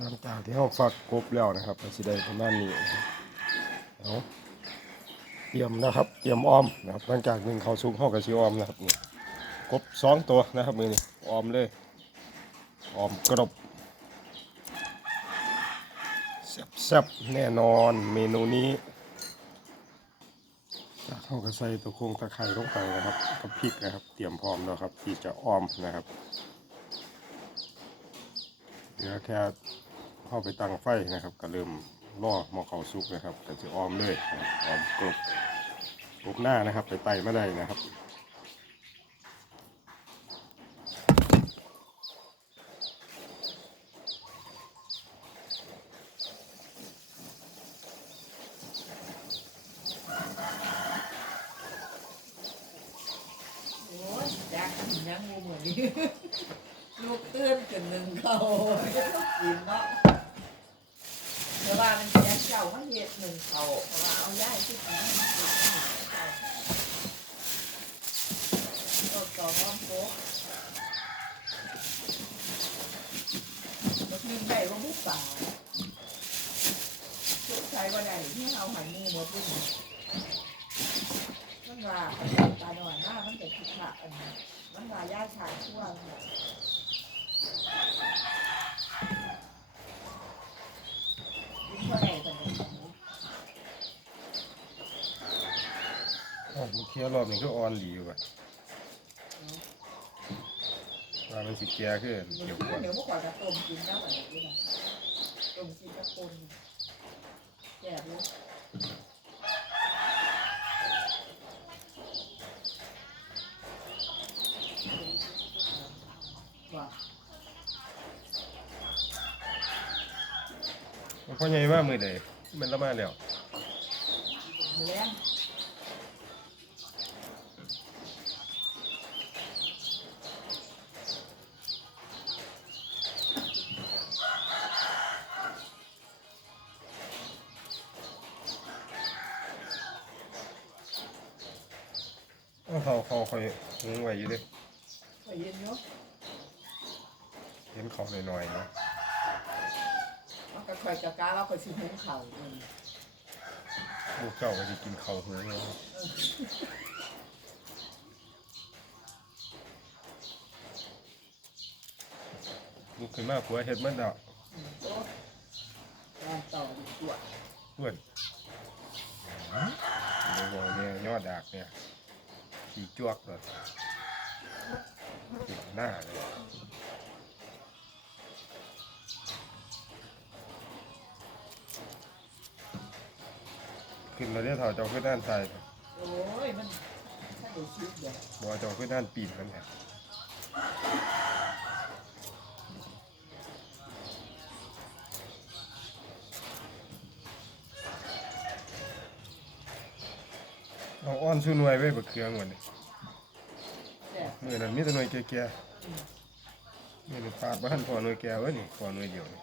หลังจากที่เราฟักกบแล้วนะครับก็สิได้ประมาณนี้เอาเตรียมนะครับ เตรียมออมนะครับหลังจากหนึ่งเขาวสุกเข้ากับชิออมนะครับนี่กบสองตัวนะครับมือนี้ออมเลยออมกรบแซ่บๆแน่นอนเมนูนี้จากเข้ากับใส่ตะโครงตะไคร้ลงไปนะครับกับพริกนะครับ เตรียมพร้อมแล้วครับ ที่จะออมนะครับเหลือแค่ เข้าไปตั้งไฟนะครับ ก็เริ่มล่อหมอเขาวสุกนะครับก็จะออมเลยออมกรบกรบหน้านะครับ ไปไต่ไม่ได้นะครับโอ้ยแจ็คยังงูเหมือนนี้ลูกตื่นขึ้นหนึ่งเขากินเนาะเดี๋ยวว่ามันแจ็คเจ้าเขาเหนึ่งเขาเพราะว่าเอาย่ายที่กินให้มันกินให้หนึ่งเขาก็ต่อร้องโป๊ะมันมีได้ว่าบุกป่าชุดใช้ว่าได้ที่เอาหายงูมาปุ้งมันว่าตาหน่อยหน้ามันจะคิดขาดอันนี้มันว่าย่าชายทั่วเนี่ยงกว่าไหนแต่เนี่ย ออกมา เคี่ยวรอบหนึงก็ออนดีอยู่ว่ะว่ามันสิแก่ขึ้นเดี๋เกี่ยยววกว่าเดี๋ยวเมื่อก่อนจะต้มกินได้แบบนี้นะต้มกินตะปนแก่รู้ว่ามันพ่อใหญ่มากมือใดมันละมาแล้วแรง เอาเขาเขาคอยหุงไว้อยู่เด้ไปเย็นเนาะเห็นเขาหน่อยๆเนาะมันก็ค่อยจะกล้าเราก็สิหุงข้าวเออลูกเจ้าก็จะกินเขาวหุงเนาะลูกขึ้นมาผัวเฮ็ดมันดอกอืมโต๊ะงานต่อดีกว่าเพื่อนเดี๋ยวบอกเนี่ยยอดดากเนี่ย ขี่จวกเลยติดหน้าเลยขึ้นมาเรียกถอดจอขึ้นด้านซ้ายโอ้ย มันถ้าดูชิดเดี๋ยวบอจอขึ้นด้านปีนมันเนี่ยเอ่อ้อนสู้หน่วยไว้บักเครื่องวันนี้เมื่อนั้นมีแต่หน่วยแก่ๆมื่อนี้ปาดบ้านพอหน่วยแก่ไว้นี่พอหน่วยเดียวนี่